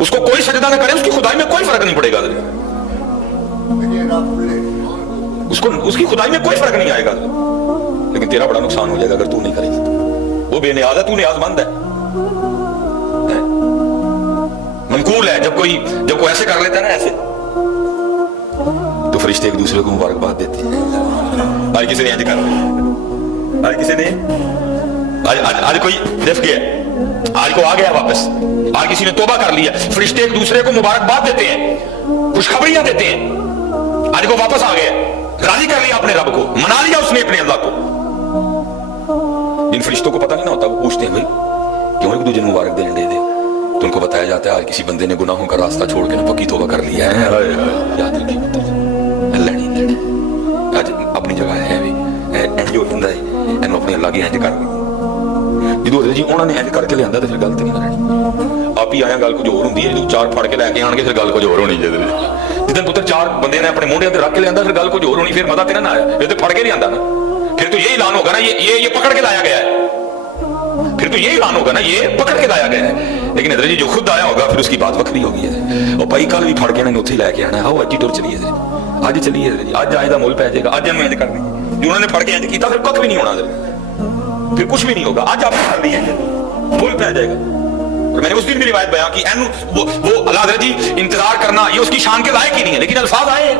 उसको कोई सजदा ना करे, उसकी खुदाई में कोई फर्क नहीं पड़ेगा, उसको उसकी खुदाई में कोई फर्क नहीं आएगा, लेकिन तेरा बड़ा नुकसान हो जाएगा अगर तू नहीं करेगा। वो बेनियाज है, तू नियाजमंद है। मनकूल है जब कोई ऐसे कर लेता है ना, ऐसे, तो फरिश्ते एक दूसरे को मुबारकबाद देते हैं। आज किसी ने आज कर, आज किसी ने आज कोई देख गया, आज को आ गया वापस, आज किसी ने तौबा कर लिया, फरिश्ते एक दूसरे को मुबारकबाद देते हैं, खुशखबरियां देते हैं। आज को वापस आ गया, राजी कर लिया अपने रब को, मना लिया उसने अपने अल्लाह को। जिन फरिश्तों को पता नहीं ना होता, वो पूछते हैं भाई क्यों एक दूसरे मुबारक देने दे दे, तो उनको बताया जाता है आज किसी बंदे ने गुनाहों का रास्ता छोड़ के ना पक्की तौबा कर लिया है। याद रखिए आज अपनी जगह है भी इंज हो जाता है, इन्हों अपने अल्लाह की इंज कर जो जी उन्होंने इंज करके लिया तो फिर गलत नहीं रहनी। आप ही आया गल कुछ होर होंगी है, जो चार फड़ के लैके आने फिर गल कुछ होर होनी चाहिए। जिस दिन पुत्र चार बंदे ने अपने मोढ़े रख के लिया फिर गल कुछ होर होनी, फिर मजा तेरा ना आया, ये तो फड़ के नहीं आता ना, फिर तो ये ऐलान होगा ना ये पकड़ के लाया गया है, फिर तो ये ऐलान होगा ना ये पकड़ के लाया गया है। लेकिन इधर जी जो खुद आया होगा फिर उसकी बात वक्री होगी है। और भाई कल भी फड़ के उन्हें उत्थे लैके आना, आओ अज ही टुर चलिए, अज चलिए जी, अज अज का मुल पै जाएगा, अज इंज कर दी जो उन्होंने फड़ के इंज किया, फिर कख भी नहीं होना, फिर कुछ भी नहीं होगा, आज आपने कर दी है मुल पै जाएगा। और मैंने उस दिन भी रिवायत बयां की, वो अल्लाह जी इंतजार करना ये उसकी शान के लायक ही नहीं है, लेकिन अल्फाज आए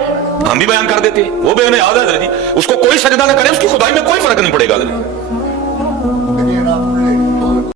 हम भी बयान कर देते, वो भी उन्हें याद है जी, उसको कोई सजदा ना करे, उसकी खुदाई में कोई फर्क नहीं पड़ेगा।